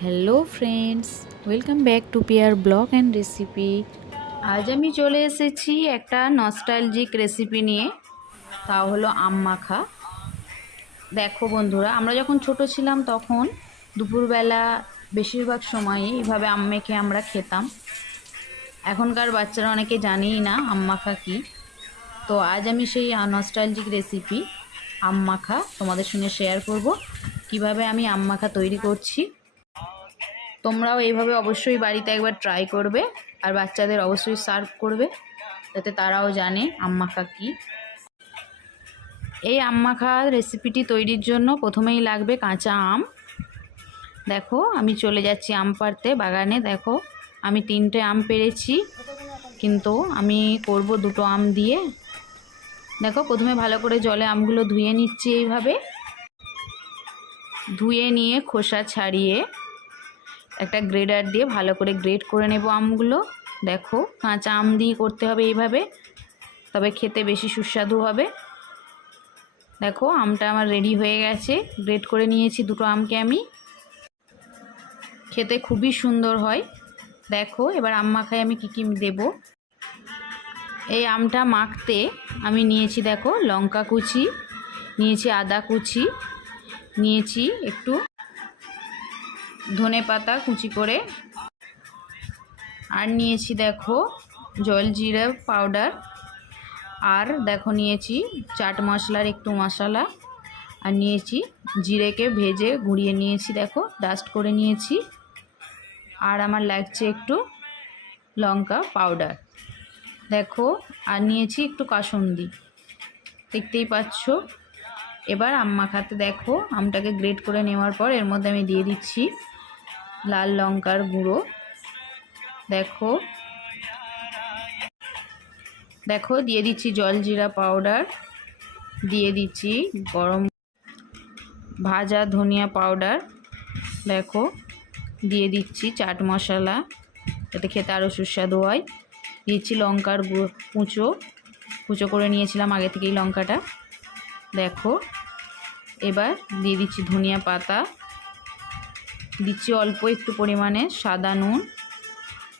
Hello friends, welcome back to পিয়ার blog and recipe. আজ আমি চলে এসেছি একটা নস্টালজিক রেসিপি নিয়ে, তা হলো আম মাখা। দেখো বন্ধুরা, আমরা যখন ছোট ছিলাম তখন দুপুরবেলা বেশিরভাগ সময়ই এইভাবে আম মেখে আমরা খেতাম। এখনকার বাচ্চারা অনেকে জানেই না আম মাখা কী। তো আজ আমি সেই নস্টালজিক রেসিপি আম মাখা তোমাদের সঙ্গে শেয়ার করব, কিভাবে আমি আম মাখা তৈরি করছি। তোমরাও এইভাবে অবশ্যই বাড়িতে একবার ট্রাই করবে, আর বাচ্চাদের অবশ্যই সার্ভ করবে, যাতে তারাও জানে আম মাখা কী। এই আম মাখা রেসিপিটি তৈরির জন্য প্রথমেই লাগবে কাঁচা আম। দেখো আমি চলে যাচ্ছি আম পাড়তে বাগানে। দেখো আমি 3টে আম পেড়েছি, কিন্তু আমি করব 2টো আম দিয়ে। দেখো প্রথমে ভালো করে জলে আমগুলো ধুয়ে নিচ্ছি। এইভাবে ধুয়ে নিয়ে খোসা ছাড়িয়ে একটা গ্রেডার দিয়ে ভালো করে গ্রেড করে নেব আমগুলো। দেখো কাঁচা আম দিয়ে করতে হবে এইভাবে, তবে খেতে বেশি সুস্বাদু হবে। দেখো আমটা আমার রেডি হয়ে গেছে, গ্রেড করে নিয়েছি 2টো আমকে আমি। খেতে খুবই সুন্দর হয়। দেখো এবার আম মাখায় আমি কী কী দেব। এই আমটা মাখতে আমি নিয়েছি, দেখো লঙ্কা কুচি নিয়েছি, আদা কুচি নিয়েছি, একটু ধনে পাতা কুচি করে, আর নিয়েছি দেখো জলজিরা পাউডার, আর দেখো নিয়েছি চাট মশলার একটু মশলা, আর নিয়েছি জিরেকে ভেজে গুঁড়িয়ে নিয়েছি, দেখো ডাস্ট করে নিয়েছি, আর আমার লাগছে একটু লঙ্কা পাউডার। দেখো আর নিয়েছি একটু কাসুন্দি, দেখতেই পাচ্ছ। এবার আম মাখাতে দেখো আমটাকে গ্রেট করে নেওয়ার পর এর মধ্যে আমি দিয়ে দিচ্ছি লাল লঙ্কার গুঁড়ো। দেখো দেখো দিয়ে দিচ্ছি জলজিরা পাউডার, দিয়ে দিচ্ছি গরম ভাজা ধনিয়া পাউডার, দেখো দিয়ে দিচ্ছি চাট মশলা, এতে খেতে আরও সুস্বাদু হয়। দিচ্ছি লঙ্কার কুচো কুচো করে নিয়েছিলাম আগে থেকেই লঙ্কাটা। দেখো এবার দিয়ে দিচ্ছি ধনিয়া পাতা, দিচ্ছি অল্প একটু পরিমাণে সাদা নুন,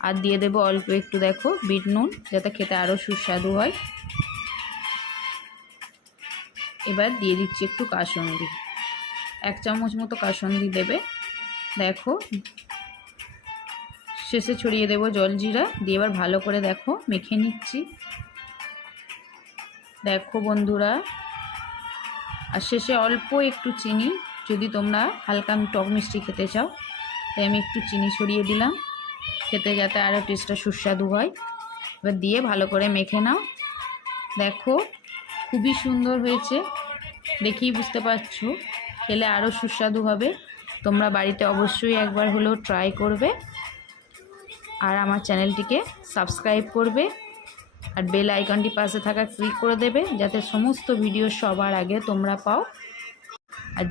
আর দিয়ে দেবো অল্প একটু দেখো বিট নুন, যাতে খেতে আরও সুস্বাদু হয়। এবার দিয়ে দিচ্ছি একটু কাসুন্দি, 1 চামচ মতো কাসুন্দি দেবে। দেখো শেষে ছড়িয়ে দেবো জলজিরা দিয়ে, এবার ভালো করে দেখো মেখে নিচ্ছি। দেখো বন্ধুরা, আর শেষে অল্প একটু চিনি, যদি তোমরা হালকা টক মিষ্টি খেতে চাও, তাই আমি একটু চিনি ছড়িয়ে দিলাম, খেতে যাতে আরও টেস্টটা সুস্বাদু হয়। এবার দিয়ে ভালো করে মেখে নাও। দেখো খুবই সুন্দর হয়েছে, দেখেই বুঝতে পারছো, খেলে আরও সুস্বাদু হবে। তোমরা বাড়িতে অবশ্যই একবার হলেও ট্রাই করবে, আর আমার চ্যানেলটিকে সাবস্ক্রাইব করবে, আর বেল আইকনটি পাশে থাকা ক্লিক করে দেবে, যাতে সমস্ত ভিডিও সবার আগে তোমরা পাও। আর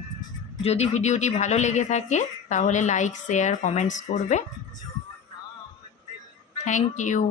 যদি ভিডিওটি ভালো লেগে থাকে তাহলে লাইক শেয়ার কমেন্টস করবে। Thank you.